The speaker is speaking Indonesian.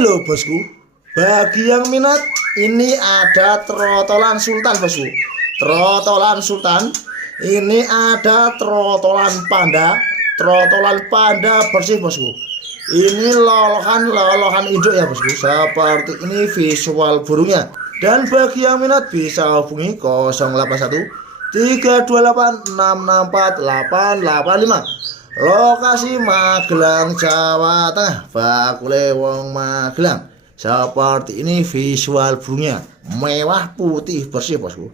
loh bosku, bagi yang minat ini ada trotolan sultan bosku. Trotolan sultan ini ada trotolan panda bersih bosku. Ini lolohan induk ya bosku, seperti ini visual burungnya. Dan bagi yang minat bisa hubungi 081 328 664 885. Lokasi Magelang, Jawa Tengah, Bakule Wong Magelang. Seperti ini visual burungnya, mewah putih bersih bosku.